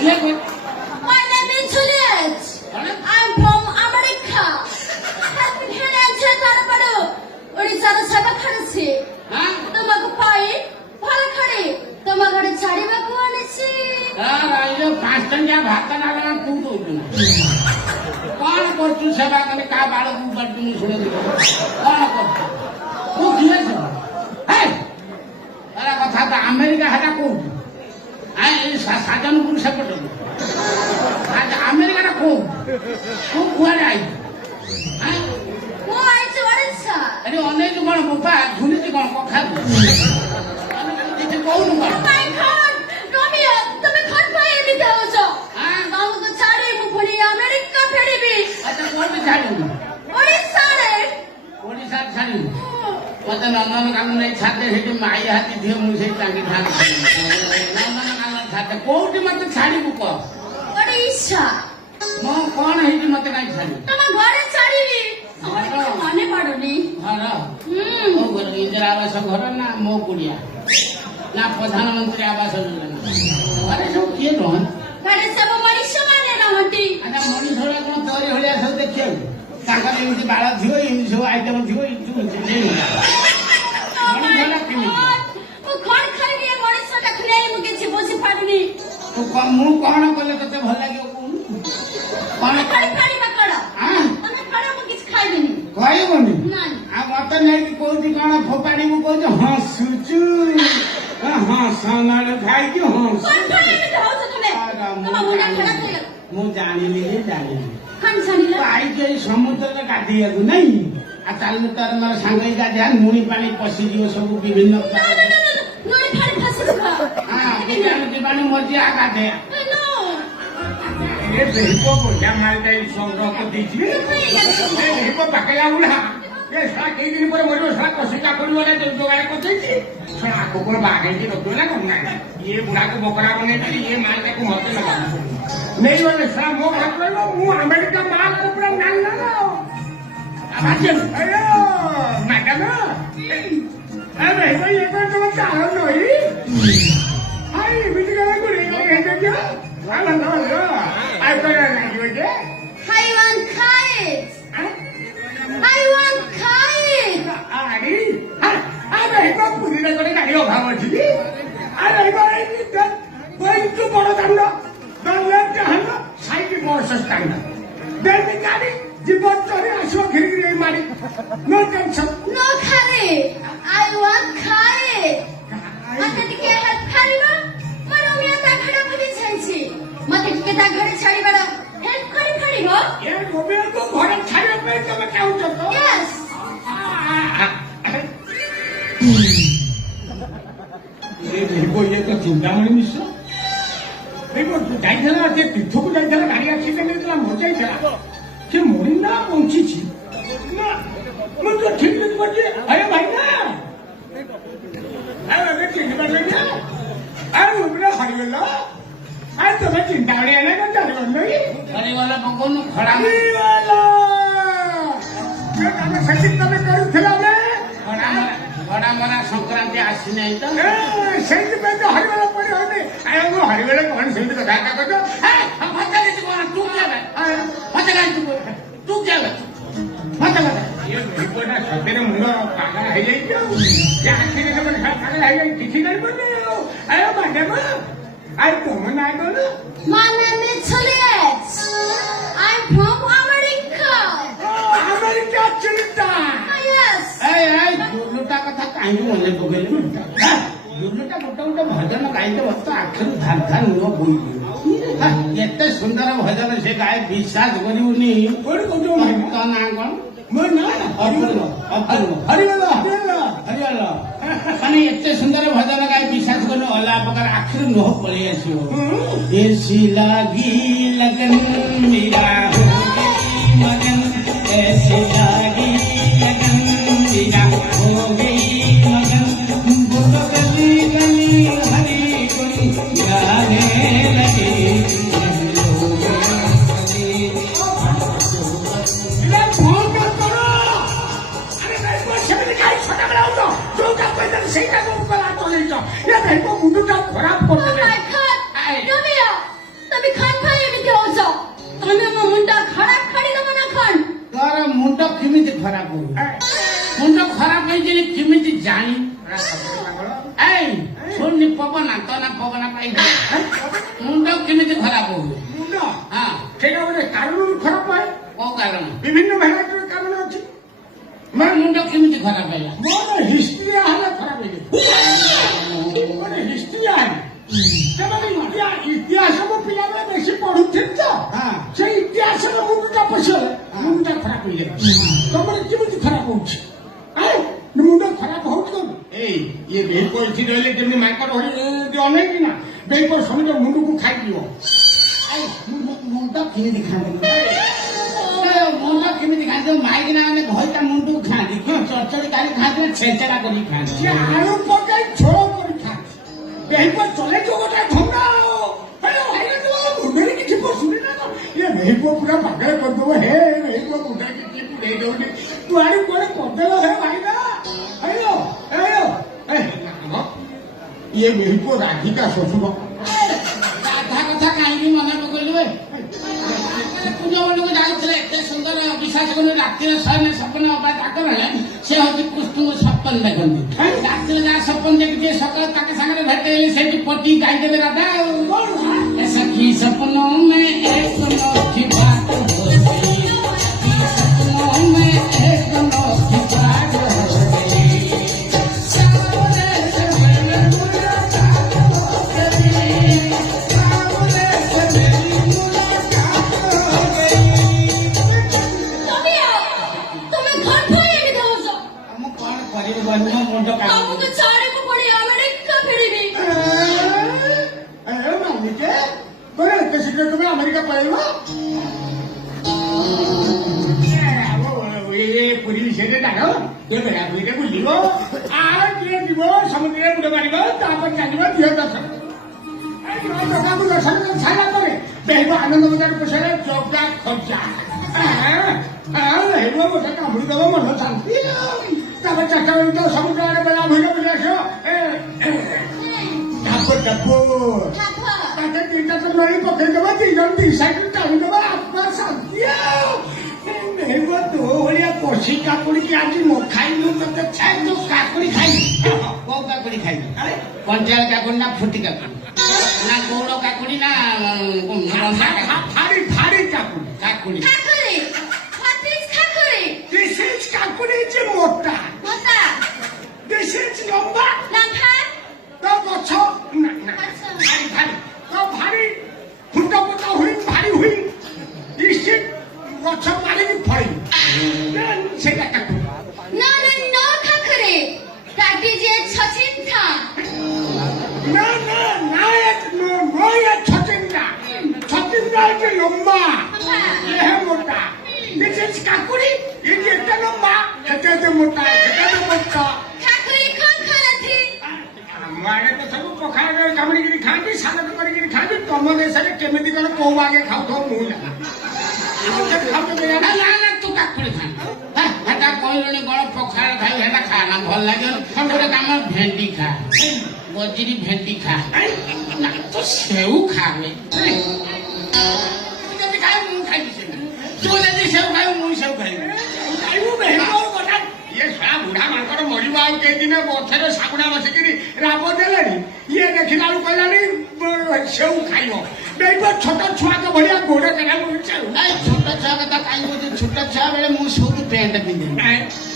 My name is Juliet. I'm from America. Happy Heritage Tarapadu. Odisha ର ସେବା ଖାଉଛି ତୁମକୁ ପାଇ ଭଲ ଖଡି ତୁମ ଘରେ ଛାଡିବାକୁ ଆଣିଛି। ପାଞ୍ଚ ଟଙ୍କିଆ ଭାତ ଡାଲମା ତୁ ଦଉଛୁ କଣ କରୁଛୁ ସେବା କଲେ କାହା ବାଳକୁ କାଟୁ ଶୁଣେଇ କଣ କରୁଛୁ ତୁ କିଏ କଥା ତ ଆମେରିକା ହେଟା କୋଉଠି ଏଇ ସାଜନପୁର ସେପଟ ଆମେରିକାଟା କୋଉଠି ତୁ କୁଆଡେ ଆଇଛୁ ମୁଁ ଆଇଛି ଓଡ଼ିଶା। ଏଠି ଅନେଇଛୁ କଣ ବୋପା ଝୁଲିଛି କଣ କଖାରୁ କିଛି କହୁନୁ କଣ ତମେ କଣ ପାଇଁ ଏମିତି ହଉଛ? ତମକୁ ଛାଡି ମୁଁ ପୁଣି ଆମେରିକା ଫେରିବି। ଆଚ୍ଛା କୋଉଠି ଛାଡ଼ିବୁ? ଓଡ଼ିଶାରେ। ଓଡ଼ିଶାରେ ଛାଡ଼ିବୁ? ମତେ ନନ୍ଦନକାନନ ନେଇ ଛାଡେ ସେଠି ମାଇ ହାତୀ ଝିଅ ମୁଁ ସେଇ ଟାଙ୍ଗି ଥାନ୍ତି ନନ୍ଦନକାନନ ଛାଡେ କୋଉଠି ମତେ ଛାଡିବୁ କହ? ଓଡ଼ିଶା। ମୁଁ କଣ ହେଇଛି ମତେ କାହିଁ ଛାଡିବୁ? ତମ ଘରେ ଛାଡିବି। ମନେ ପଡୁନି ଘର କୋଉ ଘର? ଇନ୍ଦିରା ଆବାସ ଘର ନା ମୋ କୁଡିଆ ନା ପ୍ରଧାନମନ୍ତ୍ରୀ ଆବାସ ଯୋଜନା? ଘରେ ସବୁ କିଏ ରହନ୍ତି? ଘରେ ସବୁ ମଣିଷ ମାନେ ରହନ୍ତି। ଆଚ୍ଛା ମଣିଷ ଭଳିଆ କଣ ତୋରି ଭଳିଆ ସବୁ ଦେଖିବାକୁ? ତାଙ୍କର ଏମିତି ବାଳ ଥିବ ଏମିତି ସବୁ ଆଇଟମ ଥିବ ମୁଁ କଣ ଖାଇବି ଏ ମଣିଷଟାକୁ ନେଇ ମୁଁ କିଛି ବୁଝିପାରୁନି। ମୁଁ କଣ କଲେ ତତେ ଭଲ ଲାଗିବ କହୁନୁ? କଣ ଖାଇବା କଣ? ତମେ କଣ ମୁଁ କିଛି ଖାଇବିନି। କହିବୁନି? ନାଇଁ। ଆଉ ମତେ ନେଇକି କହୁଛି କଣ ଫୋପାଡ଼ିବୁ କହୁଛୁ ହସୁଛୁ ହଁ ସନାଳୁ ଖାଇଛୁ ହସୁ। ମୁଁ ଜାଣିଲି ଆଇଛୁ ଏଇ ସମୁଦ୍ରରେ ଗାଧେଇବାକୁ ନାଇଁ? ଆଉ ଚାଲୁ ତାର ମୋର ସାଙ୍ଗ ହେଇ ଗାଧେଇବା ଲୁଣି ପାଣି ପଶିଯିବ ସବୁ ବିଭିନ୍ନ ଯିବାନି ମରିଯିବା ଗାଧେଇବା ବଢିଆ ମାଲଟା ସଂଗ୍ରହ କରିଦେଇଛି ପାକେଇଲା ବୁଢା କେଇ ଦିନ ପରେ ମରିବ ସାରା କଷି ଚାକରି ବାଲା ଯୋଗାଡ଼ କରିଦେଇଛି ଆକୁ କଣ ବାଗେଇକି ରଖିବ ନା କଣ ନାହିଁ ଇଏ ବୁଢାକୁ ବକରା ବନେଇଛି ଇଏ ମାଲଟାକୁ ମତେ ନେଇଗଲେ ସାରା ମୋ ଘରେ ରହିବ ମୁଁ ଆମେରିକା ମାଲ ପୁରା ନାଲି ମ୍ୟାଡାମ ତମ ଚାଳ ନଈ ଏମିତି କଣ ଲାଗିବ ଯେ I want kite. I want kite. ପୁରୀରେ ଗୋଟେ ଗାଡି ଅଭାବ ଅଛି ବଡ ଦାଣ୍ଡ ସାଇକି ବସ୍ ଷ୍ଟାଣ୍ଡ ଦେବି ଗାଡି ଯିବ ଚରି ଆସିବ ଘିରିଘିରି ମାରି no tension No kite. I want kite. ମତେ ଟିକେ ହେଲ୍ପ କରିବ? ମୋର ମିଆ ତା ଘରେ ବୁଲି ଯାଇଛି। ମତେ ଟିକେ ତା ଘରେ ଛାଡ଼ିବାର ହେଲ୍ପ କରିପାରିବ? ଏ ଗୋବିନ୍ଦକୁ ଘରେ ଛାଡ଼ିବା ପାଇଁ ତମେ ଚାହୁଁଛ ତ? Yes. ଇଏ ତ ଚିନ୍ତାମଣି ମିଶ୍ର ଯାଇଥିଲା ସେ ତୀର୍ଥକୁ ଯାଇଥିଲା ଗାଡି ଆକ୍ସିଡେଣ୍ଟ ହେଇଥିଲା ମରିଯାଇଥିଲା ସେ ମରି ନା ବଞ୍ଚିଛି ମୁଁ ତ ଠିକ ବୁଝିପାରୁଛି ଆରେ ଭାଇ ନା ଏବେ ଚିହ୍ନି ପାରିଲେନି ହରିଗଲ ଆରେ ତମେ ଚିନ୍ତାମଣି ଆଣିଲେ କଣ ଜାଣିପାରୁନ ହରିଗଲ ପକଉନୁ ଖରା ତମେ ସେଠି ତମେ କରୁଥିଲା ଖଡ଼ା ମରା ସଂକ୍ରାନ୍ତି ଆସିନାହିଁ ତ ସେଇଥିପାଇଁ ତ ହରିବେଳ ପରି ହଉନି ମୁଁ ହରିବେଳ କଣ ସେମିତି କଥାବାର୍ତ୍ତା କରୁଛ କଣ ତୁ ମତେ କାହିଁ ତୁ ମତେ ସତରେ ମୁଣ୍ଡ ପାଗଳ ହେଇଯାଇଛି ଆଉ ଆଖିରେ ପାଗଳ ହେଇଯାଇଛି କିଛି ଜାଣିପାରୁନି ଆଉ ମ୍ୟାଡାମ ଆଉ ତମ ନାଁ କଣ? My name is Juliet. I'm from America. America ଚିନ୍ତା Yes. ଦୁର୍ଲୁଟା କଥା କାହିଁକି ମନେ ପକେଇଲୁ ଦୁର୍ଲୁଟା ଗୋଟେ ଗୋଟେ ଭଜନ ଗାଇତେ ବସ୍ତ ଆଖିରୁ ଧାର ଧାର ଲୁହ ବୋହିଯିବ ଏତେ ସୁନ୍ଦର ଭଜନ ସେ ଗାଏ ବିଶ୍ୱାସ କରିବୁନି ତୋ ନାଁ କଣ? ମୋ ନାଁ ହରିବଲ ମାନେ ଏତେ ସୁନ୍ଦର ଭଜନ ଗାଏ ବିଶ୍ୱାସ କରିବୁ ଅଲଗା ପ୍ରକାର ଆଖିରୁ ଲୁହ ପଳେଇ ଆସିବ ଏସି ଲାଗି लगन मेरा मगन ऐसी लागी लगन मेरा हो गई मगन बोलो गली गली हरी कोई जाने लगी Oh my God! Romeo! କେମିତି ଖରାପ ହଉ ମୁଣ୍ଡ ଖରାପ ହେଇଯିବ କେମିତି ଜାଣି ଏଇ ଶୁଣି ପବନା ତ ନା ପବନା ପାଇ ମୁଣ୍ଡ କେମିତି ଖରାପ ହଉ ମୁଣ୍ଡ ହଁ ସେଇଟା ଗୋଟେ କାରଣରୁ ଖରାପ ହୁଏ କୋଉ କାରଣ ବିଭିନ୍ନ ଭେରାଇଟିର କାରଣ ଅଛି ମୋର ମୁଣ୍ଡ କେମିତି ଖରାପ ହେଲା ମୋର ହିଷ୍ଟ୍ରି ହେଲେ ଖରାପ ହେଇଯିବ ମୋର ହିଷ୍ଟ୍ରି ଇତିହାସ ମୋ ପିଲାବେଳେ ବେଶୀ ପଢୁଥିଲି ତ ସେ ଇତିହାସର ମୁଣ୍ଡଟା ପଶିଗଲେ ମୁଣ୍ଡଟା ଖରାପ ହେଇଯାଉଛି ତମର କେମିତି ଖରାପ ହଉଛି ମୁଣ୍ଡ ଖରାପ ହଉଛି କଣ ଏଇ ଇଏ ବେଇପ ଏଠି ରହିଲେ କେମିତି ମାଙ୍କଡ ଅନେଇକି ନା ବେଇପ ସମୁଦ୍ର ମୁଣ୍ଡକୁ ଖାଇଯିବ ମୁଣ୍ଡ କେମିତି ଖାଆନ୍ତି ମୁଣ୍ଡ କେମିତି ଖାଆନ୍ତି ମାଇକିନା ମାନେ ଘଇଟା ମୁଣ୍ଡକୁ ଖାଆନ୍ତି ଚଚଡ଼ି କାଲି ଖାଆନ୍ତି ଛେଞ୍ଚେରା କରିକି ଖାଆନ୍ତି ସେ ଆଳୁ ପକାଇ ଝୋଳ କରି ଖାଆନ୍ତି ବେଇପ ଚଲେଇଯିବ ଗୋଟେ ଢଙ୍ଗା ମୁଣ୍ଡରେ କିଛି ପଶୁନି ନା ଇଏ ବେଇପ ପୁରା ପାଗଳ କରିଦବ ହେ ବେଇପ ମୁଣ୍ଡରେ କିଛି ପୁରେଇ ଦଉନି ତୁ ଆଡୁ କୁଆଡେ କରିଦେଲ ହେ ଭାଇନା ଇଏ ବେଇପ ରାଧିକା ଶ୍ୱଶୁର ରାଧା କଥା କାହିଁକି ମନେ ପକେଇଲୁ କୁଞ୍ଜ ମଣ୍ଡକୁ ଯାଉଥିଲେ ଏତେ ସୁନ୍ଦର ବିଶ୍ୱାସ କରୁ ରାତିରେ ଶୟନ ସପନ ଅବା ଡାକ ବେଳେ ସେ ହଉଛି କୃଷ୍ଣଙ୍କୁ ସପନ ଦେଖନ୍ତି ରାତିରେ ଯାହା ସପନ ଦେଖିଥିବେ ସକାଳ ତାଙ୍କ ସାଙ୍ଗରେ ଭେଟ ହେଲେ ସେଇଠି ପଟି ଗାଇଦେବେ ରାଧା ଆଉ ସଖୀ ସପନ ମେ ଏକ ନଖି ବାଟ ହୋ ଗଇ ସପନୋं में एक नौखी बात हो गई सामने से मेरी मुलाकात हो गई सामने से मेरी मुलाकात हो गई তুমি ঘর পড়ে এনে দেওছ हम कौन करिब बन्नो मुंड का ତମକୁ ଚାରିକୁ ପଡି ଆମେରିକା ଫେରିବି ମାଲିକେ ତୋର ଏତେ ଶୀଘ୍ର ତମେ ଆମେରିକା ପଳେଇବ ପୁରୀ ବିଷୟରେ ଡାକ ବେଳାଭୂମିରେ ବୁଲିବ ଆଉ କିଏ ଯିବ ସମୁଦ୍ରରେ ବୁଡ଼ ମାରିବ ତାପରେ ଚାଲିବ ଝିଅ ଦର୍ଶନ ଜଗାକୁ ଦର୍ଶନ କରି ସାରିଲା ପରେ ବେହିବ ଆନନ୍ଦ ବଜାର ପୋଷାରେ ଜଗା ଖର୍ଚ୍ଚା ରହିବ ଗୋଟେ କାମୁଡ଼ି ଦବ ମନ ଶାନ୍ତି ତାପରେ ଚାରିଟା ବେଳକୁ ତ ସମୁଦ୍ର ଆଡେ ବେଳାଭୂମିରେ ବୁଲି ଆସିବ ତାকে ତିନିଟା ତ ନଈ ପକେଇଦବ ଦି ଜଣ ଦି ସାଇଡ୍ ଟାଣିଦବ ଆତ୍ମା ଶାନ୍ତି ଆଉ ନେଇବ ତୋ ଭଳିଆ ପଶି କାକୁଡିକି ଆଜି ନ ଖାଇଲୁ ତତେ ତୁ କାକୁଡି ଖାଇଲୁ କୋଉ କାକୁଡି ଖାଇବି କଞ୍ଚାଳ କାକୁଡି ନା ଫୁଟି କାକୁଡି ନା ଗୌଡ଼ କାକୁଡି ନା ফাড়ি ফাড়ি কাকুড়ি କାକୁଡି খাকুরি হোয়াট ইজ খাকুরি দিস ইজ কাকুড়ি যে মোটা মোটা দিস ইজ লম্বা লম্বা তো গছ না না ভারী ভারী তো ভারী ফুটা ফুটা হুই ভারী হুই ইসে গছ মারিকি ফড়ি সেটা কাকুড়ি নো নো নো খাকুরি দ্যাট ইজ এ ছচিন্তা না না না নয় ছচিন্দা ছচিন্দা যে লম্বা এ মোটা দিস ইজ কাকুড়ি এই যে এটা লম্বা এটা যে মোটা এটা যে মোটা খাকুরি কোন খালাথি ମାନେ ତ ସବୁ ପଖାଳ କାମୁଡ଼ିକିରି ଖାଆନ୍ତି ସାଲଟ କରିକିରି ଖାଆନ୍ତି ତମ ଦେଶରେ କେମିତି କଣ କୋଉ ଆଗେ ଖାଉଥିବ ମୁଁ ଜାଣା ନା ନା ତୁ କାକୁଡି ଖା ହେଟା କହିଲୁଣି ଗଳ ପଖାଳ ଖାଇ ହେଟା ଖା ନା ଭଲ ଲାଗିବ ଗୋଟେ କାମ ଭେଣ୍ଡି ଖା ବଜିରି ଭେଣ୍ଡି ଖା ନା ତୁ ସେଉ ଖାବେ ଯଦି ଖାଇବୁ ମୁଁ ଖାଇବି ସେଉ ତୁ ଯଦି ସେଉ ଖାଇବୁ ମୁଁ ସେଉ ଖାଇବି ଖାଇବୁ ବେହେବ କଥା ଇଏ ଶଳା ବୁଢା ମାନଙ୍କର ମରିବ ଆଉ କେଦିନ ଗଛରେ ଶାଗୁଣା ବସିକିରି ରାବ ଦେଲେଣି ଇଏ ଦେଖିଲା ବେଳକୁ କହିଲାଣି ସେଉ ଖାଇବ ବେଇବ ଛୋଟ ଛୁଆଙ୍କ ଭଳିଆ ଗୋଡ କେନାକୁ ସେଉ ନାଇଁ ଛୋଟ ଛୁଆ କଥା କାହିଁ କହୁଛୁ ଛୋଟ ଛୁଆ ବେଳେ ମୁଁ ସବୁ ପ୍ୟାଣ୍ଟ ପିନ୍ଧେ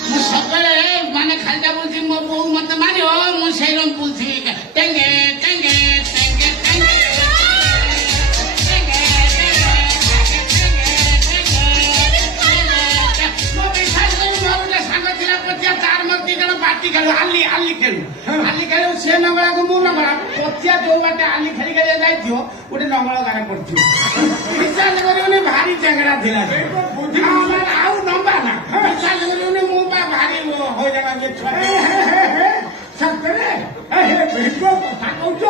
ମୁଁ ସବୁବେଳେ ମାନେ ଖାଲିଟା ବୁଲୁଛି ମୋ ବୋଉ ମତେ ମାରିବ ମୁଁ ସେଇ ରଙ୍ଗ ବୁଲୁଛି ଟେଙ୍ଗେ ଟେଙ୍ଗେ ଟେଙ୍ଗେ ଟେଙ୍ଗେ ମୋ ବିଶ୍ୱାସ କରୁ ମୋର ଗୋଟେ ସାଙ୍ଗ ଥିଲା ପଚିଆ ତାର ମୋର ଦି ଜଣ ବାଟି ଖେଳୁ ଆଲି ଖେଳୁ ସେ ନଙ୍ଗଳାକୁ ମୁଁ ନଙ୍ଗଳା ପଚିଆ ଯୋଉ ବାଟେ ଆଲି ଖେଳି ଖେଳି ଯାଇଥିବ ଗୋଟେ ନଙ୍ଗଳ ଗାଁ ପଡିଥିବ ବିଶ୍ୱାସ କରିବନି ଭାରି ଚେଙ୍ଗଡ଼ା ଥିଲା ଆଉ ନମ୍ବା ନା ବିଶ୍ୱାସ କରିବନି ମୁଁ ବା ଭାରି ହଇରାଣ ଛୁଆ ସତରେ ବେଇବ କଥା କହୁଛ